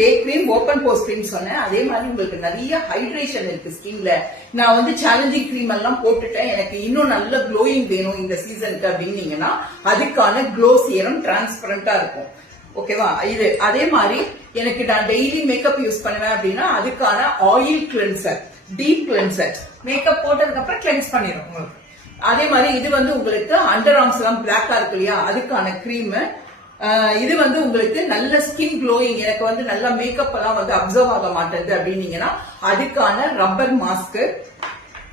டே cream open force cream சொன்னேன். அதே மாதிரி உங்களுக்கு நிறைய ஹைட்ரேஷன் இருக்கு ஸ்கின்ல. நான் வந்து சேலஞ்சிங் கிரீம் எல்லாம் போட்டுட்டேன், எனக்கு இன்னும் நல்ல க்ளோயிங் வேணும் இந்த சீசனுக்கு அப்படின்னீங்கன்னா அதுக்கான க்ளோ சீரம் டிரான்ஸ்பரண்டா இருக்கும். ஓகேவா? இது அதே மாதிரி எனக்கு நான் டெய்லி மேக்கப் யூஸ் பண்ணுவேன் அப்படின்னா அதுக்கான oil cleanser, deep cleanser. Makeup போட்டதுக்கு அப்புறம் கிளென்ஸ் பண்ணிடும் உங்களுக்கு. அதே மாதிரி இது வந்து உங்களுக்கு அண்டர் ஆர்ம்ஸ் எல்லாம் பிளாக்கா இருக்கு இல்லையா, அதுக்கான கிரீம். இது வந்து உங்களுக்கு நல்ல ஸ்கின் க்ளோயிங், எனக்கு வந்து நல்ல மேக்கப் எல்லாம் வந்து அப்சர்வ் ஆக மாட்டேங்குது அப்படின்னீங்கன்னா அதுக்கான ரப்பர் மாஸ்க்,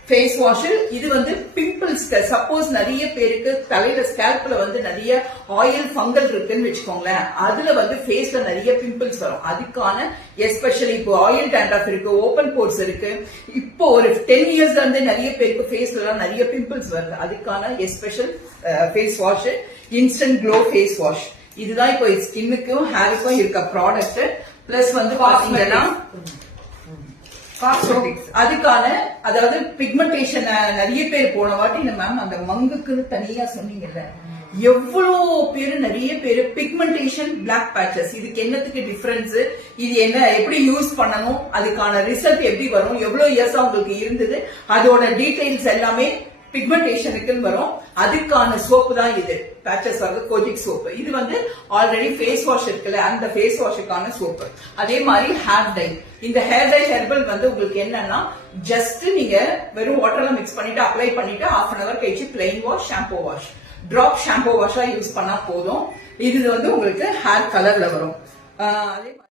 ஃபேஸ் வாஷ். இது வந்து பிம்பிள்ஸ்க்கு, சப்போஸ் நிறைய பேருக்கு தலையில ஸ்கேல்ப்ல வந்து நிறைய ஆயில் ஃபங்கல் இருக்குன்னு வச்சுக்கோங்களேன், அதுல வந்து ஃபேஸ்ல நிறைய பிம்பிள்ஸ் வரும். அதுக்கான எஸ்பெஷலி இப்போ ஆயில் டேண்ட்ரஃப் இருக்கு, ஓபன் போர்ஸ் இருக்கு, இப்போ ஒரு 10 இயர்ஸ்ல இருந்து நிறைய பேருக்கு ஃபேஸ்ல எல்லாம் நிறைய பிம்பிள்ஸ் வருது. அதுக்கான special face wash, instant glow face wash. இதுதான் இப்போ ஸ்கின்னுக்கும் ஹேருக்கும் இருக்க ப்ராடக்ட். பிளஸ் வந்து பாத்தீங்கன்னா அதுக்கான, அதாவது பிக்மெண்டேஷன் நிறைய பேர் போன வாட்டி மேம் அந்த மங்குக்குன்னு தனியா சொன்னீங்கல்ல, எவ்வளவு பேரு நிறைய பேரு பிக்மெண்டேஷன் பிளாக் பேச்சஸ், இதுக்கு என்னத்துக்கு டிஃபரன்ஸ், இது என்ன, எப்படி யூஸ் பண்ணணும், அதுக்கான ரிசல்ட் எப்படி வரும், எவ்வளவு இயர்ஸா உங்களுக்கு இருந்தது, அதோட டீடைல்ஸ் எல்லாமே பிக்மெண்டேஷனுக்கு வரும். அதுக்கான சோப்பு தான் இது, பேச்சஸ் வந்து கோஜிக் சோப்பு. இது வந்து ஆல்ரெடி ஃபேஸ் வாஷ் இருக்குல்ல, அந்த ஃபேஸ் வாஷுக்கான சோப்பு. அதே மாதிரி ஹேர் டை. இந்த ஹேர் டை ஹெர்பல் வந்து உங்களுக்கு என்னன்னா, ஜஸ்ட் நீங்க வெறும் வாட்டர்ல மிக்ஸ் பண்ணிட்டு அப்ளை பண்ணிட்டு ½ an hour கழிச்சு plain wash, shampoo wash, drop shampoo வாஷா யூஸ் பண்ணா போதும். இது வந்து உங்களுக்கு ஹேர் கலர்ல வரும். அதே